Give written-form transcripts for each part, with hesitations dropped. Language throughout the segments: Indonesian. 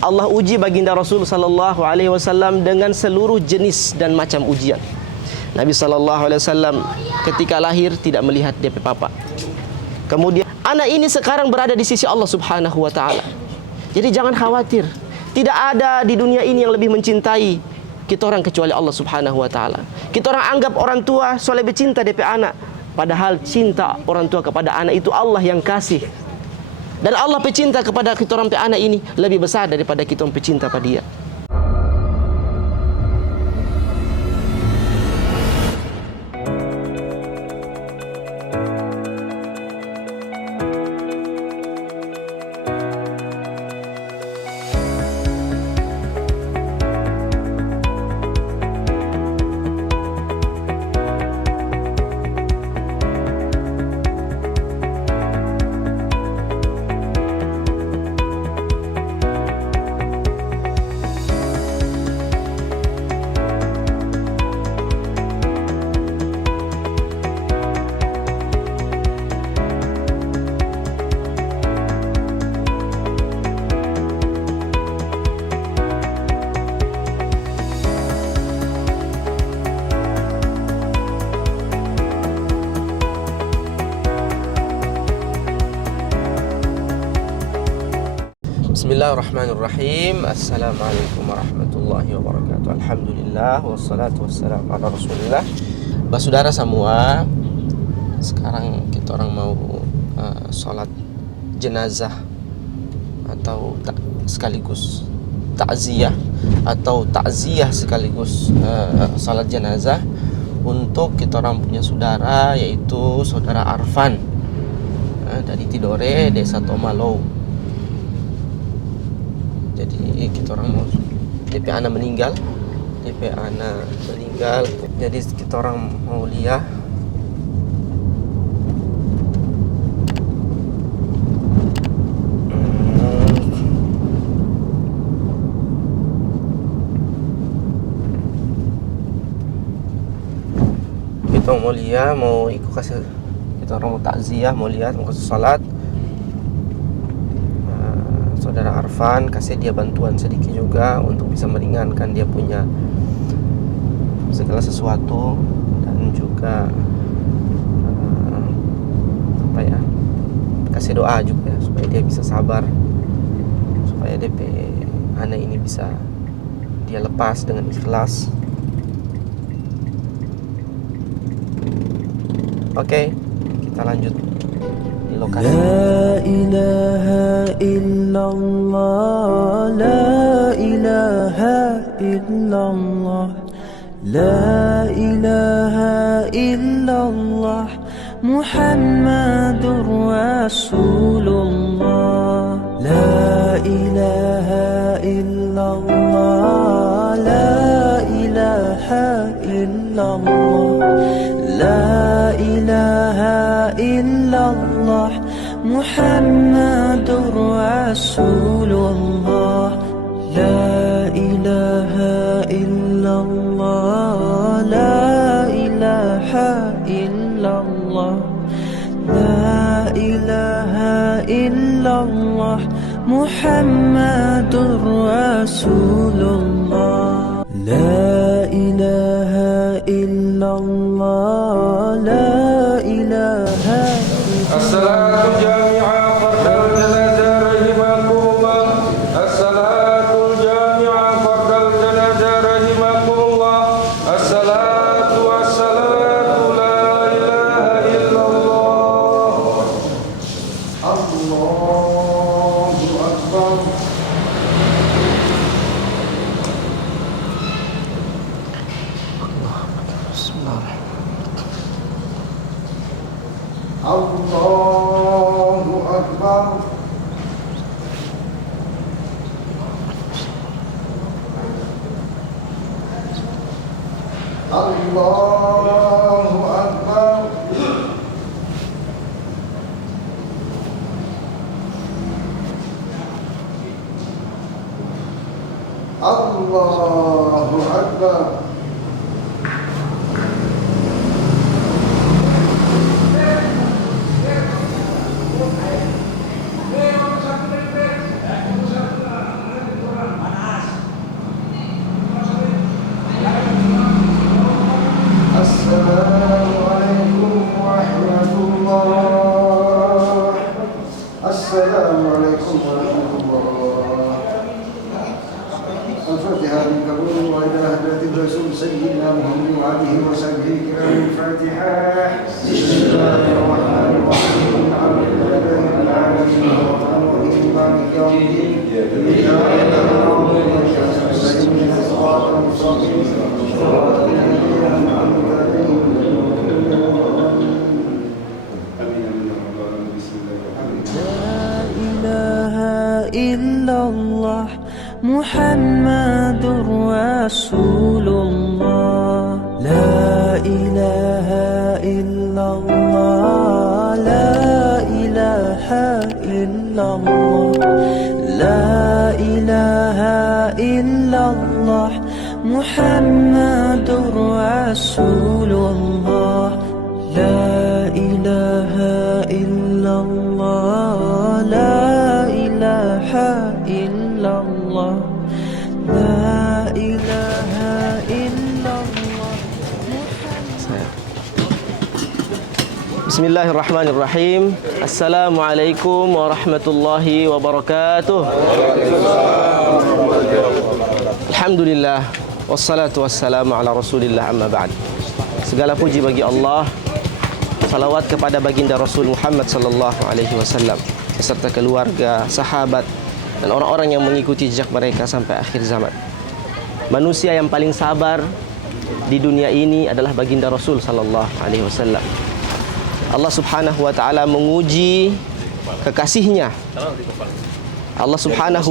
Allah uji baginda Rasul sallallahu alaihi wasallam dengan seluruh jenis dan macam ujian. Nabi sallallahu alaihi wasallam ketika lahir tidak melihat DP papa. Kemudian anak ini sekarang berada di sisi Allah Subhanahu wa taala. Jadi jangan khawatir. Tidak ada di dunia ini yang lebih mencintai kita orang kecuali Allah Subhanahu wa taala. Kita orang anggap orang tua soalnya bercinta DP anak, padahal cinta orang tua kepada anak itu Allah yang kasih. Dan Allah pecinta kepada kita orang anak ini lebih besar daripada kita orang pecinta pada dia. Bismillahirrahmanirrahim. Assalamualaikum warahmatullahi wabarakatuh. Alhamdulillah wassalatu wassalamu ala Rasulillah. Saudara semua, sekarang kita orang mau sholat jenazah atau sekaligus takziah atau takziah sekaligus sholat jenazah untuk kita orang punya saudara, yaitu saudara Arfan dari Tidore, Desa Tomalau. Jadi kita orang mau DP anak meninggal, jadi kita orang mau lihat mau ikut kasih, kita orang mau takziah, mau lihat, mau kasih salat saudara Arfan, kasih dia bantuan sedikit juga untuk bisa meringankan dia punya segala sesuatu, dan juga kasih doa juga supaya dia bisa sabar, supaya DP anak ini bisa dia lepas dengan ikhlas. Oke, kita lanjut di lokasi. La ilaha illallah, la ilaha illallah, la ilaha illallah, Muhammadur Rasulullah. La ilaha illallah, la ilaha illallah, la ilaha illallah, Muhammadur Rasulullah. La ilaha illallah, la ilaha illallah, la ilaha illallah, Muhammadur Rasulullah. La ilaha illallah, la ilaha illallah. As-salatu jami'ah fardal janazah rahimakumullah. As-salatu jami'ah fardal janazah rahimakumullah. As-salatu was-salatu la ilaha illallah. Allahu akbar. Allahu akbar. Allahu akbar. Allahu akbar. الفاتحة من قبول وإلى هداة الرسول سيدنا محمد وآله وصحبه الكرام الفاتحة. بسم الله الرحمن الرحيم الحمد لله رب العالمين الرحمن الرحيم مالك يوم الدين إياك نعبد وإياك نستعين اهدنا الصراط المستقيم صراط الذين أنعمت عليهم غير المغضوب لا إله إلا الله محمد رسول الله. لا إله إلا الله. لا إله إلا الله. لا إله إلا الله محمد رسول الله. لا إله إلا الله. لا إله إلا الله. لا إله إلا الله. Bismillahirrahmanirrahim. Assalamualaikum warahmatullahi wabarakatuh. Alhamdulillah wassalatu wassalamu ala Rasulillah amma ba'd. Segala puji bagi Allah. Salawat kepada baginda Rasul Muhammad sallallahu alaihi wasallam beserta keluarga, sahabat dan orang-orang yang mengikuti jejak mereka sampai akhir zaman. Manusia yang paling sabar di dunia ini adalah baginda Rasul sallallahu alaihi wasallam. Allah Subhanahu wa taala menguji kekasihnya. Allah Subhanahu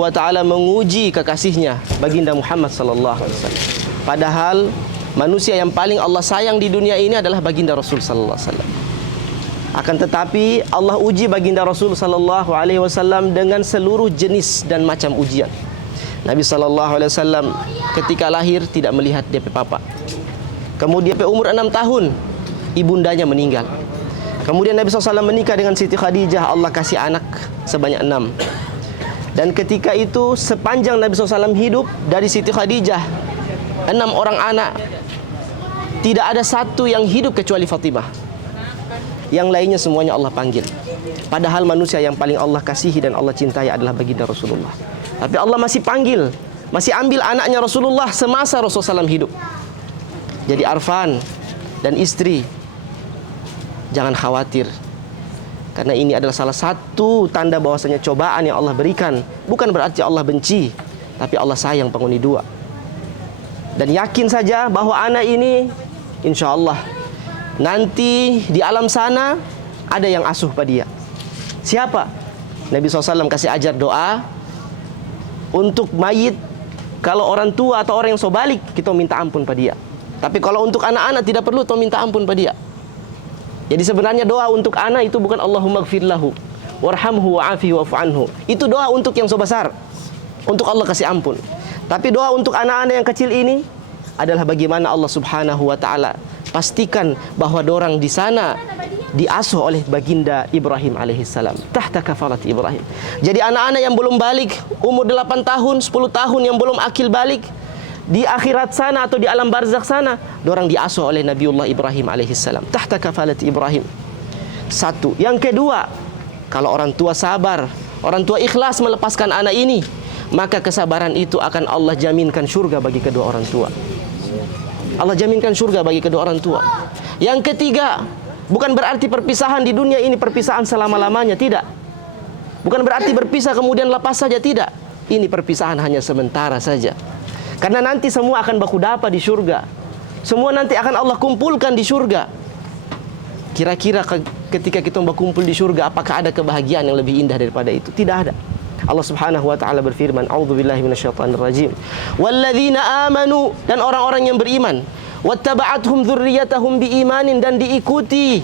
wa taala menguji kekasihnya baginda Muhammad sallallahu alaihi wasallam. Padahal manusia yang paling Allah sayang di dunia ini adalah baginda Rasul sallallahu alaihi wasallam. Akan tetapi Allah uji baginda Rasul sallallahu alaihi wasallam dengan seluruh jenis dan macam ujian. Nabi sallallahu alaihi wasallam ketika lahir tidak melihat DP papa. Kemudian umur 6 tahun ibundanya meninggal. Kemudian Nabi SAW menikah dengan Siti Khadijah. Allah kasih anak sebanyak 6. Dan ketika itu sepanjang Nabi SAW hidup, dari Siti Khadijah 6 orang anak, tidak ada satu yang hidup kecuali Fatimah. Yang lainnya semuanya Allah panggil. Padahal manusia yang paling Allah kasihi dan Allah cintai adalah baginda Rasulullah. Tapi Allah masih panggil, masih ambil anaknya Rasulullah semasa Rasulullah SAW hidup. Jadi Arfan dan istri, jangan khawatir, karena ini adalah salah satu tanda bahwasanya cobaan yang Allah berikan. Bukan berarti Allah benci, tapi Allah sayang penghuni 2. Dan yakin saja bahwa anak ini insya Allah nanti di alam sana ada yang asuh pada dia. Siapa? Nabi SAW kasih ajar doa untuk mayit. Kalau orang tua atau orang yang sobalik, kita minta ampun pada dia. Tapi kalau untuk anak-anak tidak perlu kita minta ampun pada dia. Jadi sebenarnya doa untuk anak itu bukan Allahumma gfir lahu warhamhu wa'afihi wa'fu anhu. Itu doa untuk yang so besar, untuk Allah kasih ampun. Tapi doa untuk anak-anak yang kecil ini adalah bagaimana Allah Subhanahu wa taala pastikan bahwa dorang di sana diasuh oleh baginda Ibrahim alaihissalam, tahta kafalat Ibrahim. Jadi anak-anak yang belum balik, umur 8 tahun, 10 tahun yang belum akil balik, di akhirat sana atau di alam barzakh sana, dorang diasuh oleh Nabiullah Ibrahim alaihissalam, tahta kafalat Ibrahim. Satu. Yang kedua, kalau orang tua sabar, orang tua ikhlas melepaskan anak ini, maka kesabaran itu akan Allah jaminkan surga bagi kedua orang tua. Allah jaminkan surga bagi kedua orang tua. Yang ketiga, bukan berarti perpisahan di dunia ini perpisahan selama-lamanya, tidak. Bukan berarti berpisah kemudian lepas saja, tidak. Ini perpisahan hanya sementara saja. Karena nanti semua akan baku dapa di surga. Semua nanti akan Allah kumpulkan di surga. Kira-kira ketika kita berkumpul di surga, apakah ada kebahagiaan yang lebih indah daripada itu? Tidak ada. Allah Subhanahu wa taala berfirman, "A'udzubillahi minasyaitonirrajim. Walladzina amanu," dan orang-orang yang beriman, "wattaba'athum dzurriyyatahum biimanin," dan diikuti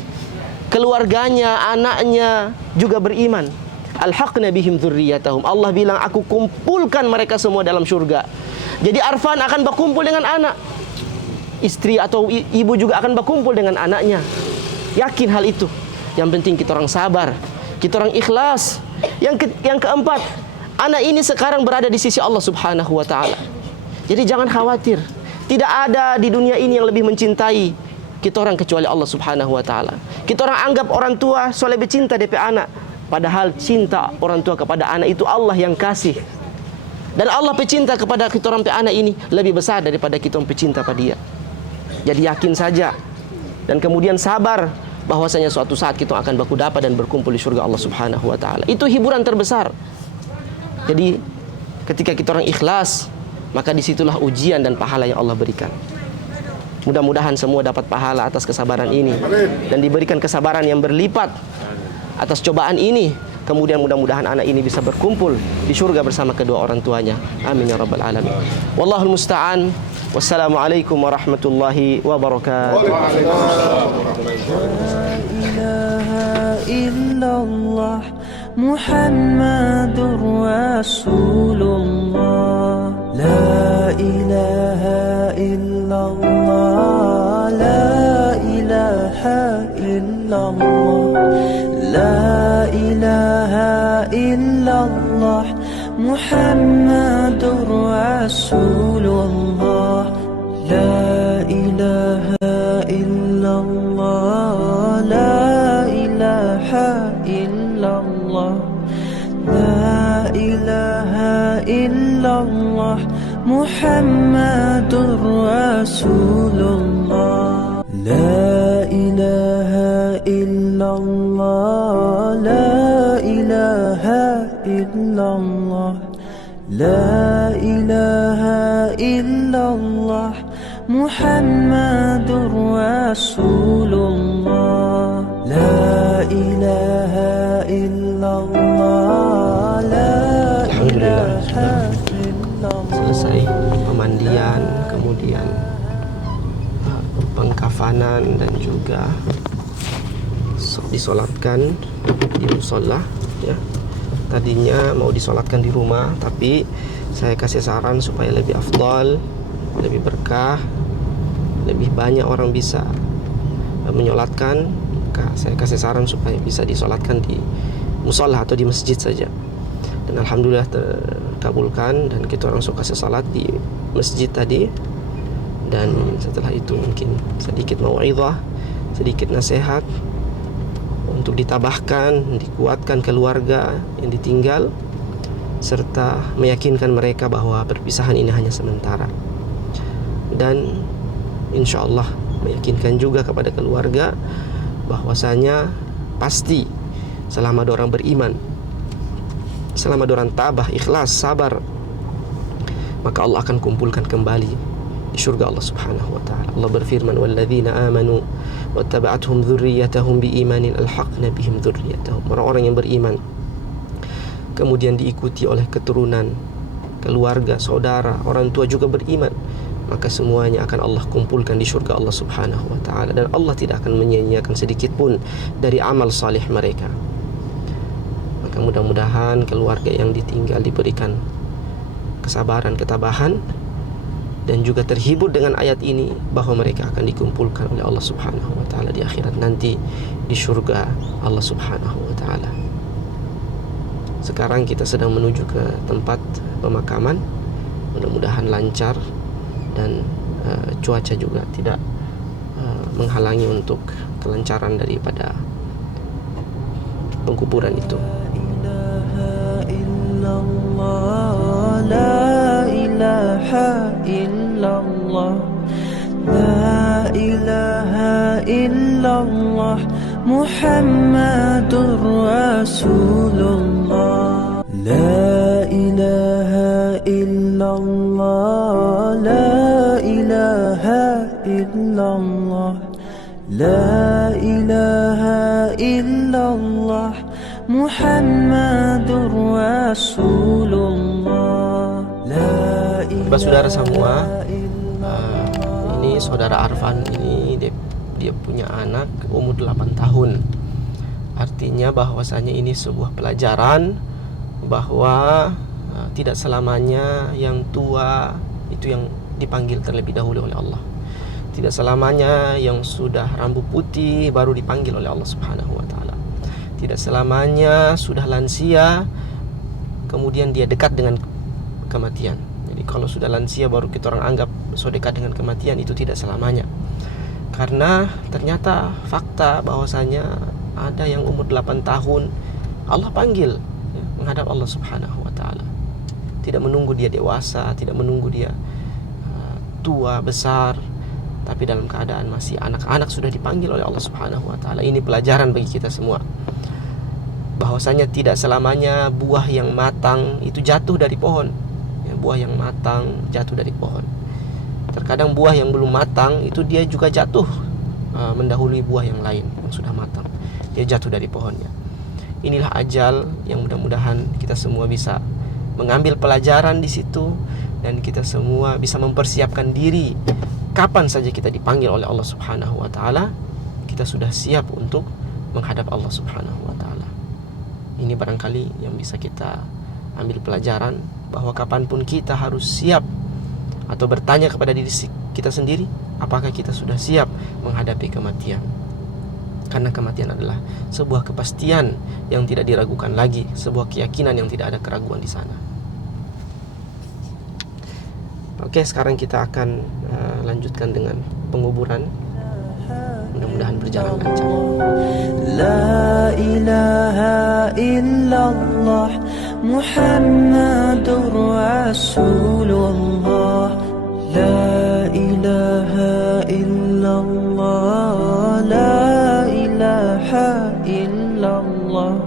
keluarganya, anaknya juga beriman. "Alhaqna bihim dzurriyyatahum." Allah bilang, aku kumpulkan mereka semua dalam surga. Jadi Arfan akan berkumpul dengan anak. Istri atau ibu juga akan berkumpul dengan anaknya. Yakin hal itu. Yang penting kita orang sabar, kita orang ikhlas. Yang keempat, anak ini sekarang berada di sisi Allah Subhanahu wa taala. Jadi jangan khawatir. Tidak ada di dunia ini yang lebih mencintai kita orang kecuali Allah Subhanahu wa taala. Kita orang anggap orang tua soleh bercinta DP anak. Padahal cinta orang tua kepada anak itu Allah yang kasih. Dan Allah pecinta kepada kita orang anak ini lebih besar daripada kita orang pecinta pada dia. Jadi yakin saja. Dan kemudian sabar bahwasanya suatu saat kita akan baku dapat dan berkumpul di surga Allah Subhanahu wa taala. Itu hiburan terbesar. Jadi ketika kita orang ikhlas, maka disitulah ujian dan pahala yang Allah berikan. Mudah-mudahan semua dapat pahala atas kesabaran ini dan diberikan kesabaran yang berlipat atas cobaan ini. Kemudian mudah-mudahan anak ini bisa berkumpul di surga bersama kedua orang tuanya. Amin ya rabbal alamin. Wallahul musta'an. Wassalamualaikum warahmatullahi wabarakatuh. illallah Muhammadur Rasulullah. La ilaha illallah, la ilaha illallah, la ilaha illallah Muhammadur Rasulullah. La ilaha illallah, la ilaha illallah, la ilaha illallah Muhammadur Rasulullah. La ilaha illallah, la ilaha illallah, la ilaha illallah Muhammadur Rasulullah. La ilaha illallah, la ilaha illallah. Selesai pemandian, kemudian pengkafanan dan juga disolatkan di musola ya. Tadinya mau disolatkan di rumah, tapi saya kasih saran supaya lebih afdal, lebih berkah, lebih banyak orang bisa menyolatkan. Maka saya kasih saran supaya bisa disolatkan di musola atau di masjid saja. Dan alhamdulillah terkabulkan dan kita langsung kasih salat di masjid tadi. Dan setelah itu mungkin sedikit mau'izah, sedikit nasihat untuk ditabahkan, dikuatkan keluarga yang ditinggal, serta meyakinkan mereka bahwa perpisahan ini hanya sementara. Dan insya Allah meyakinkan juga kepada keluarga bahwasanya pasti selama orang beriman, selama orang tabah, ikhlas, sabar, maka Allah akan kumpulkan kembali di surga Allah Subhanahu wa taala. Allah berfirman, "Walladzina amanu wattaba'athum dzurriyyatuhum biimanin alhaqna bihim dzurriyyatahum." Orang-orang yang beriman kemudian diikuti oleh keturunan, keluarga, saudara, orang tua juga beriman, maka semuanya akan Allah kumpulkan di surga Allah Subhanahu wa taala, dan Allah tidak akan menyia-nyiakan sedikit pun dari amal saleh mereka. Maka mudah-mudahan keluarga yang ditinggal diberikan kesabaran, ketabahan, dan juga terhibur dengan ayat ini bahwa mereka akan dikumpulkan oleh Allah Subhanahu wa taala di akhirat nanti di surga Allah Subhanahu wa taala. Sekarang kita sedang menuju ke tempat pemakaman. Mudah-mudahan lancar dan cuaca juga tidak menghalangi untuk kelancaran daripada pengkuburan itu. La ilaha illallah, la ilaha illallah Muhammadur Rasulullah. La ilaha illallah, la ilaha illallah, la ilaha illallah Muhammadur Rasulullah. Bapak saudara semua, ini saudara Arfan ini dia punya anak umur 8 tahun. Artinya bahwasanya ini sebuah pelajaran bahwa tidak selamanya yang tua itu yang dipanggil terlebih dahulu oleh Allah. Tidak selamanya yang sudah rambut putih baru dipanggil oleh Allah Subhanahu wa taala. Tidak selamanya sudah lansia kemudian dia dekat dengan kematian. Jadi kalau sudah lansia baru kita orang anggap so dekat dengan kematian, itu tidak selamanya. Karena ternyata fakta bahwasanya ada yang umur 8 tahun Allah panggil menghadap Allah Subhanahu wa taala. Tidak menunggu dia dewasa, tidak menunggu dia tua, besar, tapi dalam keadaan masih anak-anak sudah dipanggil oleh Allah Subhanahu wa taala. Ini pelajaran bagi kita semua, bahwasanya tidak selamanya buah yang matang itu jatuh dari pohon. Buah yang matang jatuh dari pohon. Terkadang buah yang belum matang itu dia juga jatuh mendahului buah yang lain yang sudah matang. Dia jatuh dari pohonnya. Inilah ajal yang mudah-mudahan kita semua bisa mengambil pelajaran di situ, dan kita semua bisa mempersiapkan diri kapan saja kita dipanggil oleh Allah Subhanahu wa taala, kita sudah siap untuk menghadap Allah Subhanahu wa taala. Ini barangkali yang bisa kita ambil pelajaran, bahwa kapanpun kita harus siap atau bertanya kepada diri kita sendiri, apakah kita sudah siap menghadapi kematian. Karena kematian adalah sebuah kepastian yang tidak diragukan lagi, sebuah keyakinan yang tidak ada keraguan di sana. Oke, sekarang kita akan lanjutkan dengan penguburan. Mudah-mudahan berjalan lancar. La ilaha illallah Muhammadur Rasulullah. La ilaha illallah, la ilaha illallah,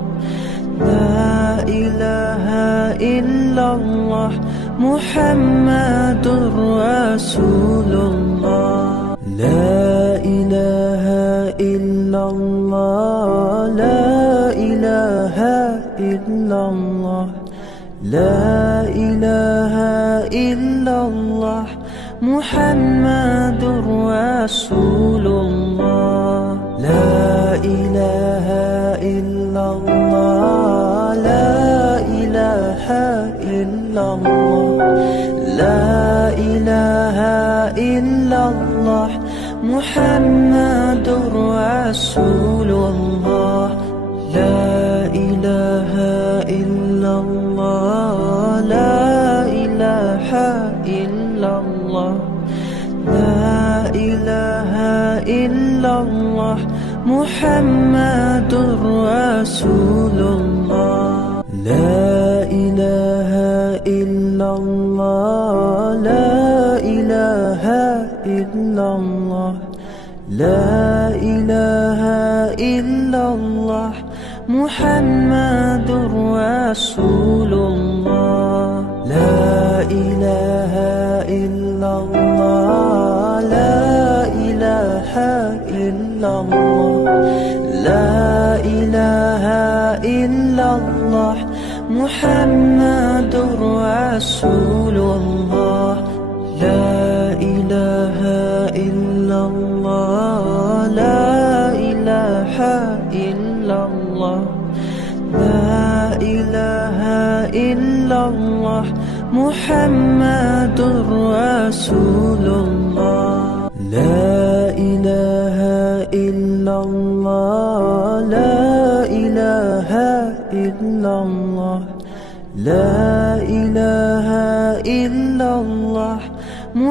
la ilaha illallah Muhammadur Rasulullah. La ilaha illallah, la ilaha illallah, la ilaha illallah Muhammadur Rasulullah. La ilaha illallah, la ilaha illallah, la ilaha illallah Muhammadur Rasulullah. La ilaha illallah, la ilaha illallah, la ilaha illallah Muhammadur Rasulullah. La ilaha illallah, la ilaha illallah, la ilaha illallah Muhammadur Rasulullah. La ilaha illallah, la ilaha illallah, la ilaha illallah Muhammadur Rasulullah. La ilaha illallah, la ilaha illallah, la ilaha illallah Muhammadur Rasulullah. La ilaha illallah, la ilaha illallah, la ilaha illallah